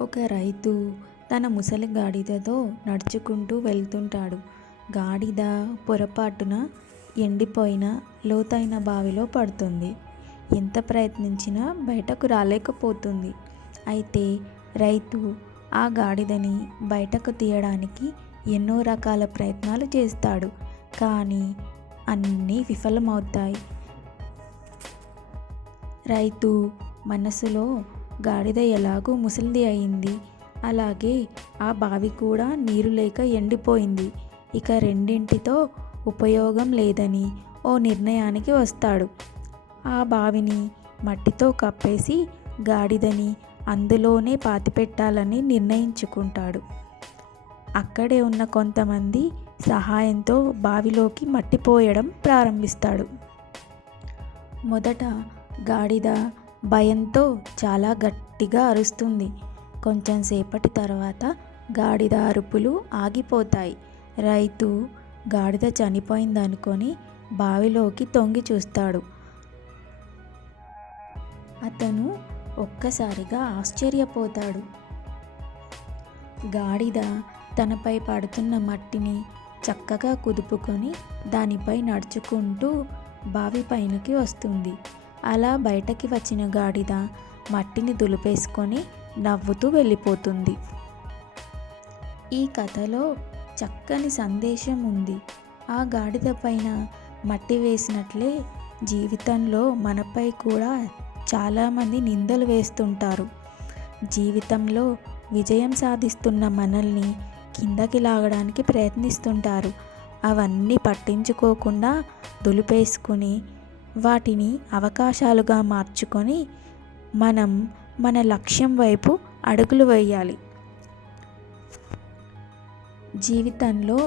ఒక రైతు తన ముసలి గాడిదతో నడుచుకుంటూ వెళ్తుంటాడు. గాడిద పొరపాటున ఎండిపోయిన లోతైన బావిలో పడుతుంది. ఎంత ప్రయత్నించినా బయటకు రాలేకపోతుంది. అయితే రైతు ఆ గాడిదని బయటకు తీయడానికి ఎన్నో రకాల ప్రయత్నాలు చేస్తాడు. కానీ అన్నీ విఫలమవుతాయి. రైతు మనసులో గాడిద ఎలాగూ ముసలిది అయింది, అలాగే ఆ బావి కూడా నీరు లేక ఎండిపోయింది. ఇక రెండింటితో ఉపయోగం లేదని ఓ నిర్ణయానికి వస్తాడు. ఆ బావిని మట్టితో కప్పేసి గాడిదని అందులోనే పాతిపెట్టాలని నిర్ణయించుకుంటాడు. అక్కడే ఉన్న కొంతమంది సహాయంతో బావిలోకి మట్టి పోయడం ప్రారంభిస్తాడు. మొదట గాడిద భయంతో చాలా గట్టిగా అరుస్తుంది. కొంచెం సేపటి తర్వాత గాడిద అరుపులు ఆగిపోతాయి. రైతు గాడిద చనిపోయిందనుకొని బావిలోకి తొంగి చూస్తాడు. అతను ఒక్కసారిగా ఆశ్చర్యపోతాడు. గాడిద తనపై పడుతున్న మట్టిని చక్కగా కుదుపుకొని దానిపై నడుచుకుంటూ బావి పైనకి వస్తుంది. అలా బయటకి వచ్చిన గాడిద మట్టిని దులిపేసుకొని నవ్వుతూ వెళ్ళిపోతుంది. ఈ కథలో చక్కని సందేశం ఉంది. ఆ గాడిద పైన మట్టి వేసినట్లే జీవితంలో మనపై కూడా చాలామంది నిందలు వేస్తుంటారు. జీవితంలో విజయం సాధిస్తున్న మనల్ని కిందకి లాగడానికి ప్రయత్నిస్తుంటారు. అవన్నీ పట్టించుకోకుండా దులిపేసుకుని వాటిని అవకాశాలుగా మార్చుకొని మనం మన లక్ష్యం వైపు అడుగులు వేయాలి. జీవితంలో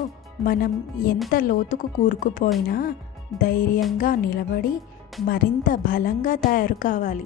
మనం ఎంత లోతుకు కూరుకుపోయినా ధైర్యంగా నిలబడి మరింత బలంగా తయారు కావాలి.